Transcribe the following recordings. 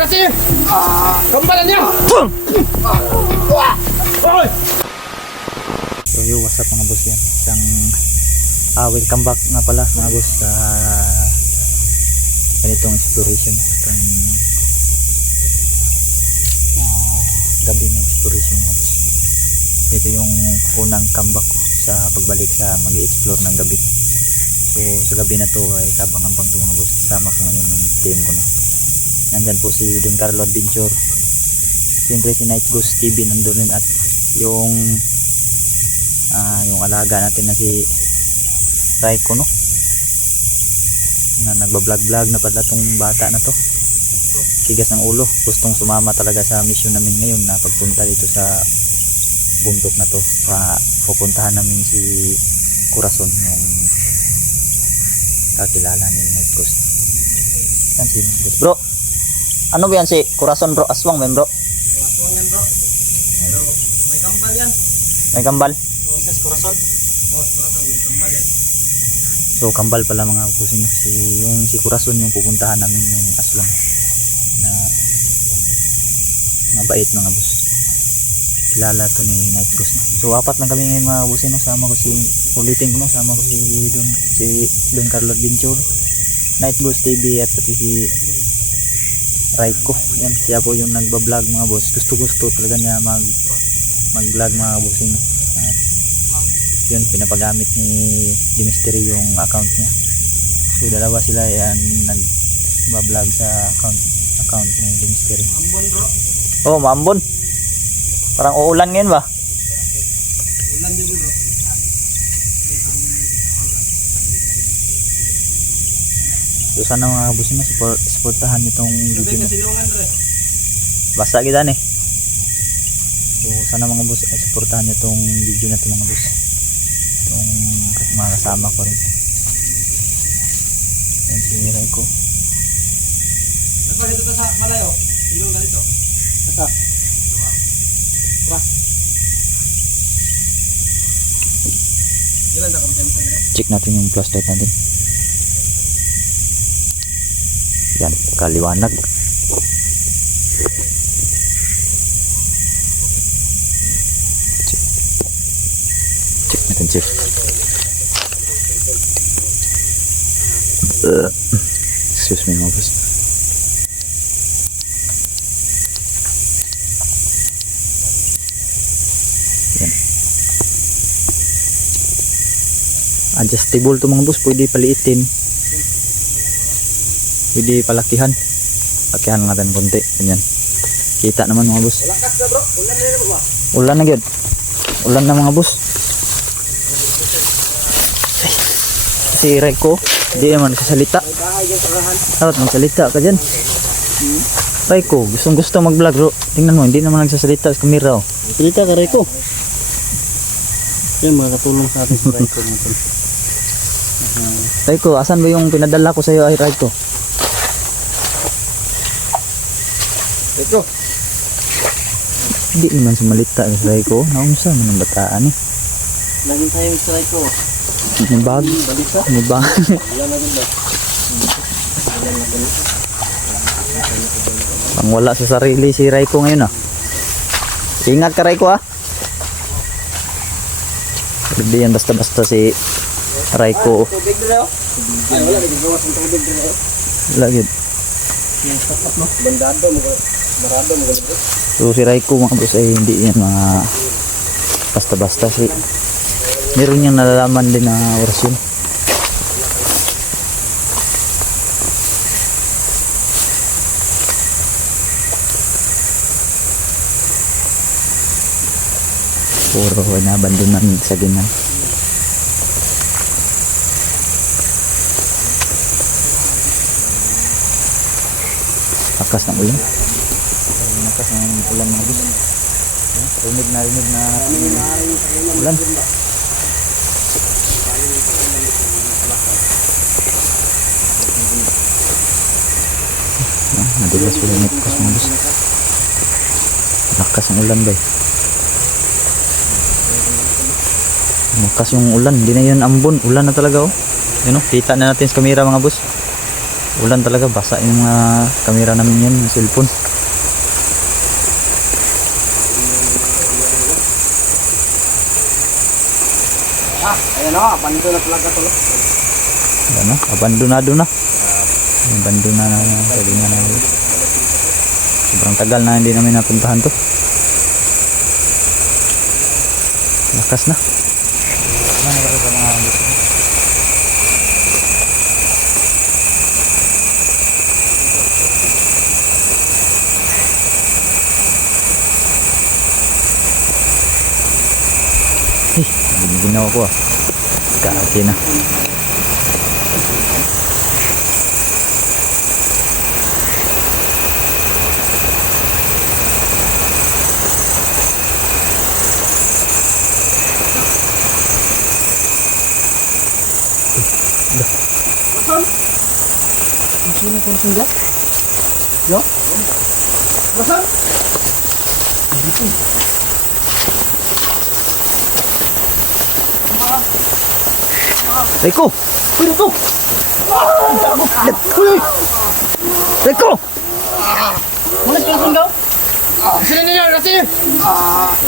kasi! Kambalan niya! So yo, what's up mga boss yan? Isang welcome back nga pala mga boss sa ganitong exploration. Itong gabi na exploration mga boss. Ito yung unang comeback ko sa pagbalik sa mag-i-explore ng gabi. So sa gabi na to ay kabang-ambang to mga boss. Kasama ko ngayon yung team ko, no? Nandyan po si Don Carlo Adventure, siyempre si Night Ghost TV nandun rin, at yung alaga natin na si Raiko, no? Na nagbablog na pala tong bata na to. Kigas ng ulo, gustong sumama talaga sa mission namin ngayon na pagpunta dito sa bundok na to. Pupuntahan namin si Corazon, yung kakilala ni Night Ghost. Yan si Night Ghost. Bro, ano ba yan si Corazon bro? Aswang men bro? Aswang yan bro. Pero may kambal yan. May kambal? Isas Corazon. Corazon, may kambal yan. So kambal pala mga kusino. Si Corazon yung pupuntahan namin, yung aswang na mabait mga boss. Kilala to ni Night Ghost, no? So apat lang kami ngayon mga kusino. Sama ko ulitin ko, no? Sama ko si Don Carlo Adventure, Night Ghost TV, at pati si Raiko. Yan, siya po yung nagbablog mga boss. Gusto talaga niya mag-vlog mga kusino. At yun, pinapagamit ni Dimisteri yung account niya. So dalawa sila yan nagbablog sa account ni Dimisteri. Maambon bro. Oh, maambon. Parang uulan ngayon ba? Ulan dito bro. So sana mga kabusin na supportahan itong video na. Basta kita eh. So sana mga boss ay supportahan nyo itong video na ito mga boss. Itong mga kasama ko rin. Yan si Raiko. Nagpag dito sa malayo. Ilong na dito. Ito. Tara. Ilan na kumpensa nila? Check natin yung flashlight natin. Yan, kaliwanag. Check natin, check. Excuse me mga boss. Yan. Adjustable to mga boss, pwede paliitin, pwede palakihan. Lakihan natin konti, ganyan. Kita naman mga boss. Lakas na bro, ulan na ba? Ulan na gyud. Ulan na mga boss. Si Raiko, hindi naman nagsasalita. May bahay yung parahan. Dapat magsalita ka dyan. Raiko, gusto mag-vlog bro. Tingnan mo, hindi naman nagsasalita sa kamera. Oh. Salita ka Raiko. Yan, makakatulong sa atin si Raiko natin. Raiko, asan ba yung pinadala ko sa iyo ay Raiko? Raiko. Hindi naman sumalita si Raiko. Naunsa man ang bataan eh. Laging tayo sa Raiko. May bag. Balita. May bag. Wala na ganda. Ang wala sa sarili si Raiko ngayon ah. Ingat ka Raiko ah. Hindi yan basta-basta si Raiko. Tubig na yun. Ay, wala. Nagagawas ng tubig na yun. Wala yun. Yung sakap no. Bandado mo. Marado mo. So si Raiko mga boss ay hindi yan mga basta-basta. Meron niyang nalalaman din na orasyon. Puro nabandonan sa ginan. Lakas ng ulan. Lakas ng ulan mga boss. Rinig na ulan. Madilas po yung ikas mga boss. Lakas ng ulan ba eh. Lakas yung ulan. Hindi na yun ambon. Ulan na talaga oh. Yun oh. Kita na natin sa kamera mga boss. Ulan talaga, basa yung mga kamera namin yan, yung cellphone. Ayan na, bando na talaga to. Yan na, abandonado na. Abandona na, sabi nga na. Sobrang tagal na hindi namin napuntahan to. Lakas na. Ginawa ko kaki na. Sino kung tinggal? Yo? Basan? Reko! Uy, ito! Reko! Mana kelasan kau? Sini ni yang kasih.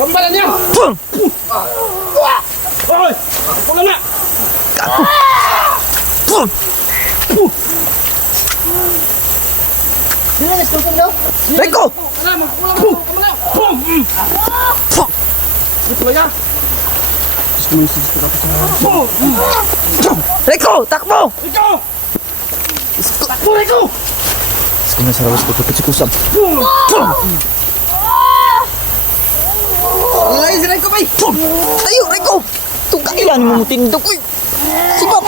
Kembalan dia. Oi, pulang nak. Sini ni kelasan kau. Reko! Mana mau pulang? Kemana? Itu ya. Reko! Takbo! Ikaw! Takbo, Reko! Sekarang sa labas ko kusam. Lagi si Reko, bay! Tayo, Reko! Tukayan mo tindok, uy! Sibap!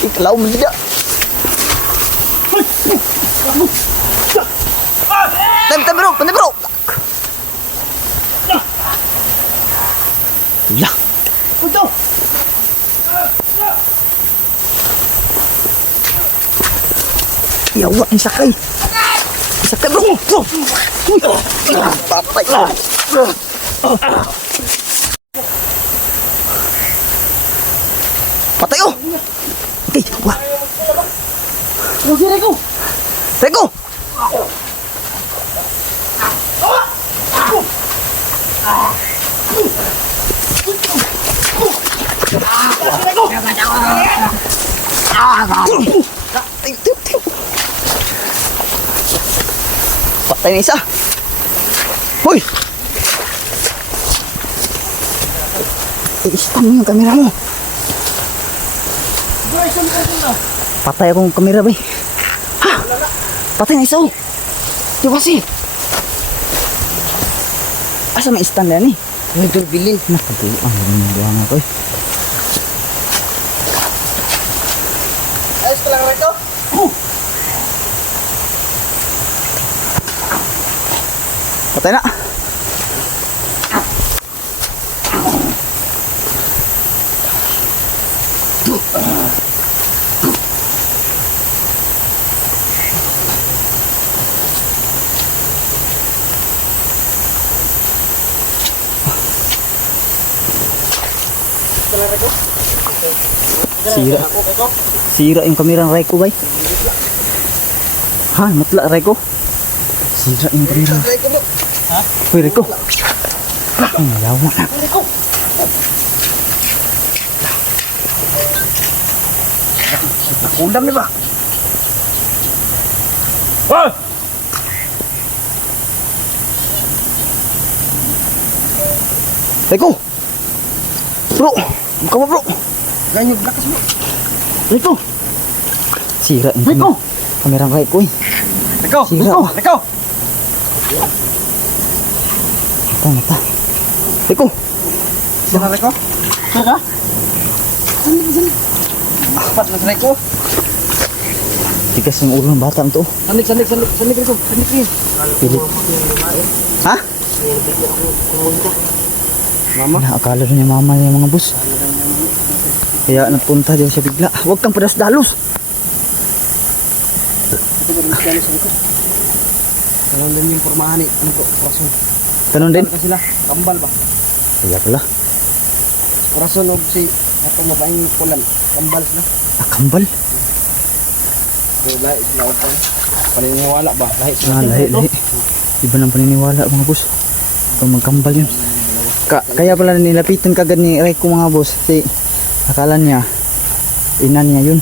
Ikalaw mo tidak. Tem, bro! Pandai, bro! Ya! Untuk! Ya Allah, sakay! Sakay, bro! Patay! Patay, oh! Okay, wah! Lagi Reko! Reko! Tiyo. Patay na isa. Hoy! I-stop mo yung kamera mo. Patay akong kamera, bay. Ha? Patay na isa, oh. Di ba si? Asa may stand na ni? Nagbilin. Nakatuloy. Ang doang ako, eh. Ayos ka lang, Reko? Patay na. Sira. Sira yung kamera ng Reko, bay. Ha? Mutla, Reko. Sira yung kamera. Reko, bro. Uy, Reko. Ang malawa na. Reko! Nakundam ni ba? Hoy! Reko! Bro! Buka mo, bro! Ganyog lakas mo. Reko! Sira yung Reko! kamera ng Reko, eh. Reko! Sira. Reko! Reko! Mata. Reko! Sira, Reko? Sira? Apat na Reko. Tigas yung ulo ng batang to. Sandik, Reko. Sandik, Reko. Pilit. Ha? Mama? Nakakala rin niya mama yung mga bus. Kaya napunta din siya bigla. Huwag kang padas-dalos. Ito ba rin sa Reko? Ganun din yung pormahan ni ano ko, Rason. Ganun din. Ano sila? Kambal ba? Kaya pala. Rason o si atong mabaing kulan. Kambal sila. Kambal. Lahi, lahi. Paniniwala ba? Lahi. Lahi. Iba ng paniniwala mga boss. Kung magkambal yun. Kaya pala nilapitan kagad ni Raiko mga boss. Kasi akala niya, ina niya yun.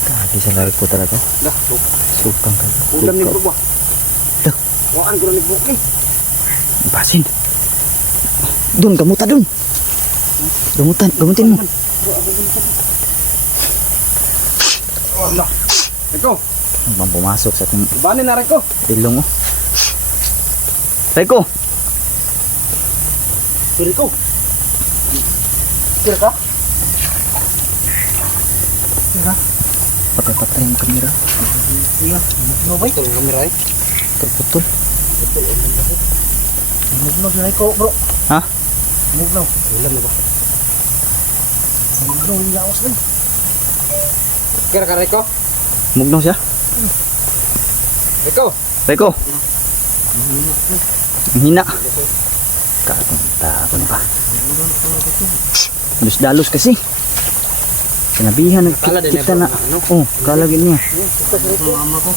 Kagi sa Raiko talaga. Dah, Sukang kagad. ulam ni bro ba? Dah. Waan ko ni bro ni. Basin. Dun, gamutan dun. Gamutin mo. Wala. Eko, Ang bang pumasok sa ating ibanin na Reko. ilong oh. Raiko! Reko. Kira ka? Patay-patay yung kamera. Iya. No bay. Ito kamera eh. Terputol. Mugnaw si Reko, bro. Ha? Mugnaw. Ulam na ba? Mugnaw yung lawas lang. Kira ka Reko? Mugnaw siya. Reko. Raiko! Ang hina. Takon pa. Dalos kasi. Sinabihan Kala din kita eh, na. ano? Oh, kalagin niya. Mama ko.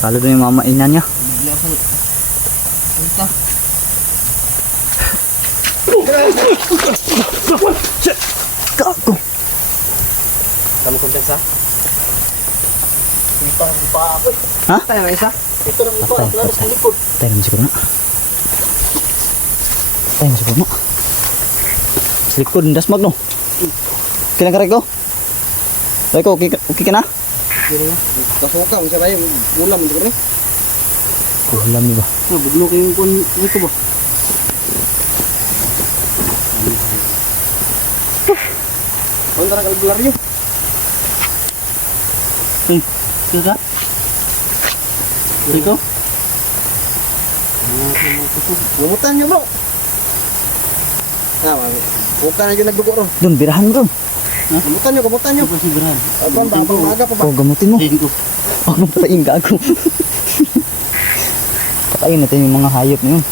Kala doon yung mama ina niya. Bigla ko. Punta. Gago. Kamu kumpensa? Ito ang pa ako. Ha? Tayo na isa. Ito lang ito. Patay, Ang lalas patay. ng likod. Tayo naman siguro na. Tayo naman siguro na. Sa likod, dasmag no. Kailan ka Raiko? Raiko, okay ka na? Kasuka mo siya ba yung ulam mo siguro ni? Alam niyo ba? Bugno ko yung kun nito ba? Ang tarang kalbularyo. Kira? Riko? Bumutan nyo bro. Bukan na yung nagdugo ron. Doon, birahan mo doon. Bumutan nyo. Kasi birahan. Abang ba? Abang maaga pa ba? Oh, gamutin mo. Huwag mo patayin gago. Patayin natin yung mga hayop na yun.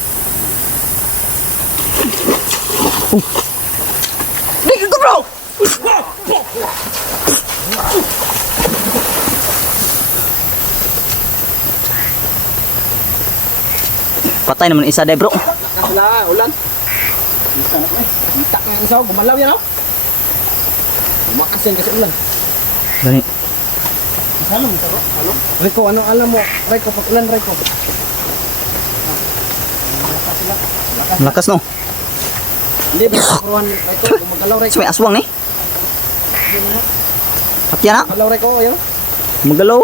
Oh. Dito ko bro! Patay naman isa day bro. Lakas na, ulan. Kita na eh. Kita ka yung isaw. Gumalaw yan oh. Umakas yan kasi ulan. Gani. Ano mo ito? Ano? Reko, anong alam mo? Reko, pag ulan Reko. Malakas no. Hindi ba karuan Reko? Gumagalaw Reko. May aswang eh. Patya na. Gumagalaw Reko, ayun. Magalaw.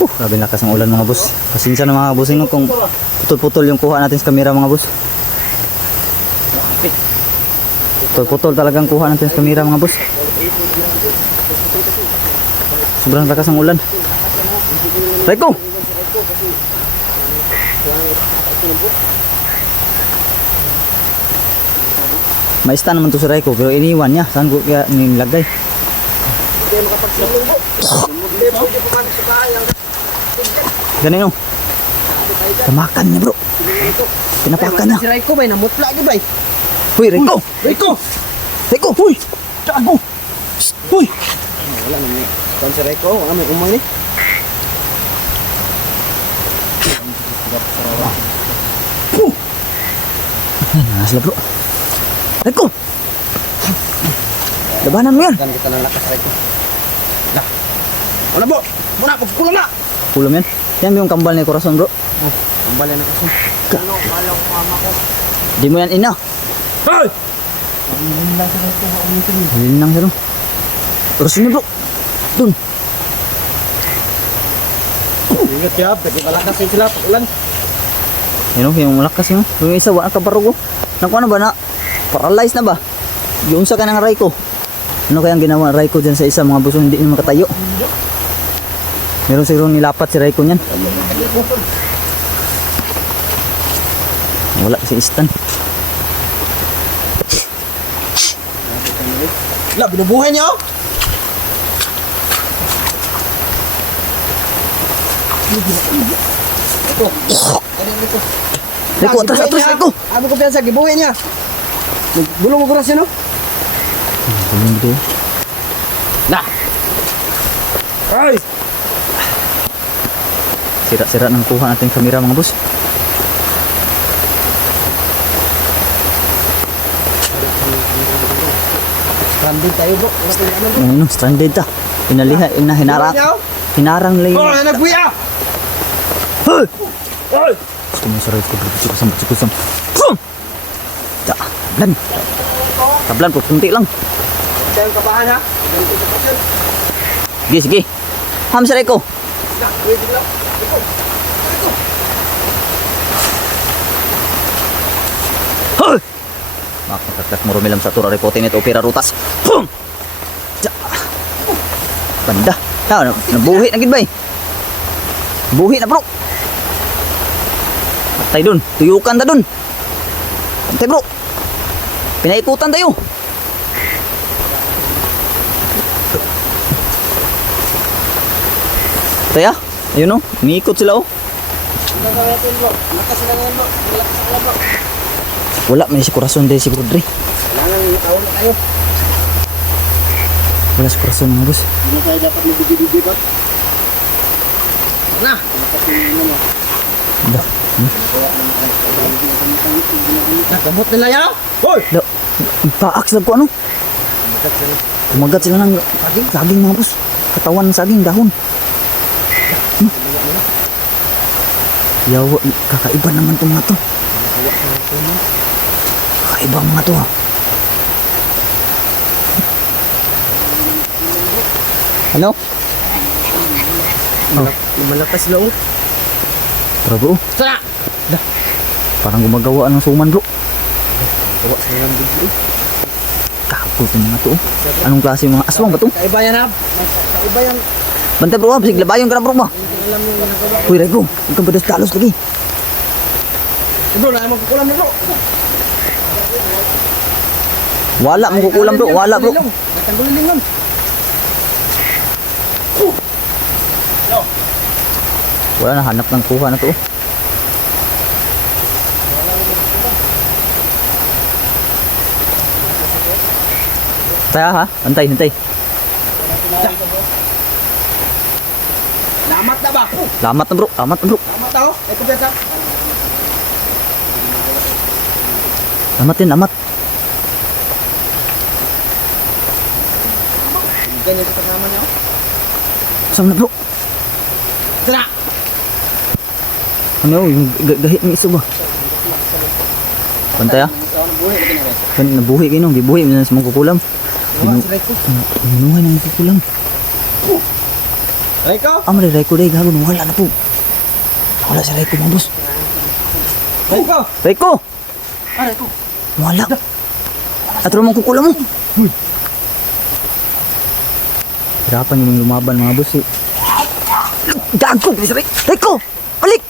Grabe ang lakas ng ulan mga boss. Pasensya na mga bossing no kung putol-putol yung kuha natin sa kamera mga boss. Putol-putol talagang kuha natin sa kamera mga boss. Sobrang lakas ng ulan. Raiko! Maista naman to si Raiko pero iniwan niya. Saan ko kaya nilagay? Hindi makapagsilong po. Hindi po, hindi pumanik sa bahay. Ganun no. Tamakan niya bro. Pinapakan na. Si Reko ba? Namutla ka ba? Huy Raiko! Reko! Raiko! Huy! Gago! Huy! Wala naman. Kan si Reko, wala may umay ni. Nanas na bro. Raiko! Labanan mo yan. Dan kita ng lakas Reko. Lah. Wala po. Muna, pagkulang na. Ulam yan. Yan yung kambal ni Corazon bro. Ang bala na kasi. Ano, bala ko mama ko. Di mo yan ina. Hey! Ang lang sa Reko, ulitin mo. Halin lang siya no. Corazon niya bro. Dun. Ingat ya, pagkikalakas sila pag ulan. Yan o, yung malakas yun. Yung isa, wala kabarugo. Naku ano ba na? Paralyzed na ba? Yung sa kanang Raiko. Ano kayang ginawa Raiko dyan sa isa mga buso hindi niya makatayo? Meron siguro nilapat si Raiko niyan. Wala si Istan. Lah, binubuhay niya oh. Ito. Raiko, atras, atras, Raiko! Ano ko pinasa, gibuhay niya. Bulong mo kuras yan oh. Tulong dito. Nah. Ay! Sira-sira ng kuha natin kamera mga boss. Stranded tayo bro. Wala tayong ano bro. Ano, stranded ta. Hinarang nila Oh, yung... nagbuya! Hoy! Ay! Gusto mo sarap ko, kusam. Pum! Ta, tablan. Tablan po, kunti lang. Kayong kabahan ha? Ganito sa pasyon. Sige. Ham sa ko. Wait lang. Hoy! Makakakak mo rumilam sa tura repote nito opera rutas. Pum! Ta. Banda. Nabuhi na gid bay. Buhi na bro. Patay dun. Tuyukan ta dun. Patay bro. Pinaikutan tayo. Taya, ayun o. Umiikot sila o. Ano gawin natin bro? Lakas na ngayon bro. Lakas na bro. Wala, may si Corazon din si Rodri. Kailangan nakawala tayo. Wala si Corazon mga boss. Hindi tayo dapat magbibigay bro. Na! Lakas na ngayon mo. Da. Nakamot nila yan! Hoy! Da. Paaks lang ko ano. Kumagat sila ng saging mga boss. Katawan ng saging, dahon. Yawa, kakaiba naman itong mga to. Kakaiba ang mga to ha. Ano? Malakas lang oh. Tara bro. Sana! Parang gumagawa ng suman bro. Gawa sa ngayon bro. Kakapul itong mga to. Anong klase yung mga aswang ba to? Kaiba yan ha? Kaiba yan. Bantay bro ha, basig labayon ka na bro ba? Alam mo yung nagawa. Uy Rego, huwag kang badas talos lagi. Bro, na magkukulam na bro. Wala mong kukulam bro, wala bro. Natanggulin din nun. Wala na, hanap ng kuha na to. Taya ha, hintay. Lamat na ba? Lamat na bro. Lamat na oh. Ito besa. Lamat. Ganyan sa kasama niyo. Saan na bro? Sana! Ano yung gahit ng iso ba? Pantay ha? Nabuhi kayo no, gibuhi minsan sa mga kukulam. Minuhay ng mga kukulam. Raiko? Amari Raiko day, gago, wala na po. Wala si Raiko mga boss. Raiko! Raiko! Raiko! Wala. Atro mong kukulam mo. Hirapan yung lumaban mga boss eh. Gago! Raiko! Balik!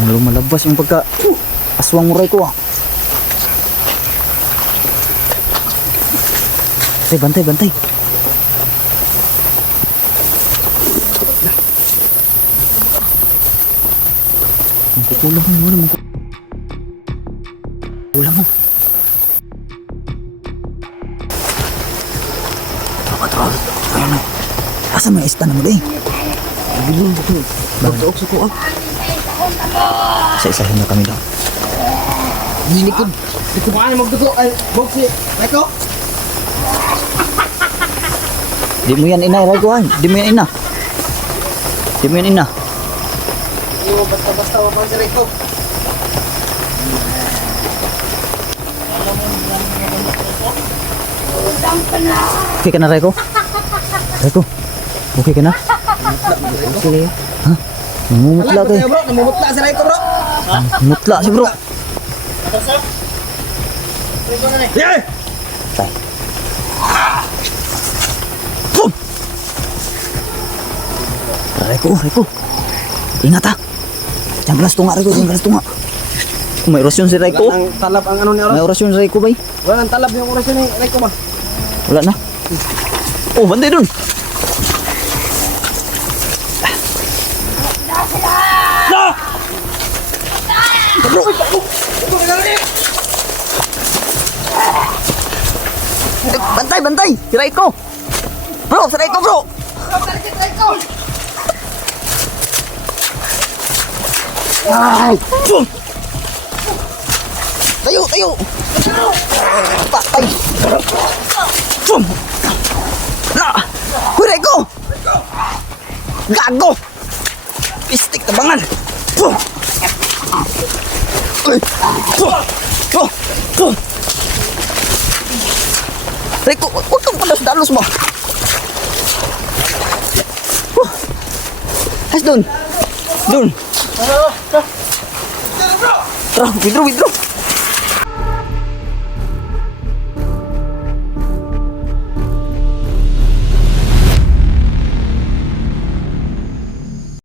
Ang lumalabas yung pagka aswang mo Raiko ah. Bantay. Kukulang mo naman. Kulang mo. Tawag. Ayun na. Asa may istan mo din? Bilong ko. Bagdaok sa kuha. Isa-isahin na kami daw. Likod. Dito pa na magdugo. Ay, bog si Raiko. Di mo yan ina, Raiko ha. Di mo yan ina. Hindi mo basta-basta wapang si Raiko. Okay ka na, Raiko? Raiko, okay ka na? Sige. Ha? Namumutla Wala, kayo. bro. Namumutla si Raiko bro. Mutla si bro. Yeah! Tay. Pum! Raiko. Ingat ha. Jangan belas tunga, Raiko. May orasyon si Raiko. Walang talab ang ano ni May Oras. orasyon si Raiko, bay. Walang talab yung oras ni Raiko ba? Wala na. Oh, bantay dun. Bro! Ito, Bantay, bantay! Siray ko! Bro, siray ko, bro! Ay! Tayo, tayo! Patay! Na! Siray ko! Gago! Pistik tabangan! Reko, huwag kang palos-dalos mo. Has doon. Doon. Tara, withdraw, withdraw.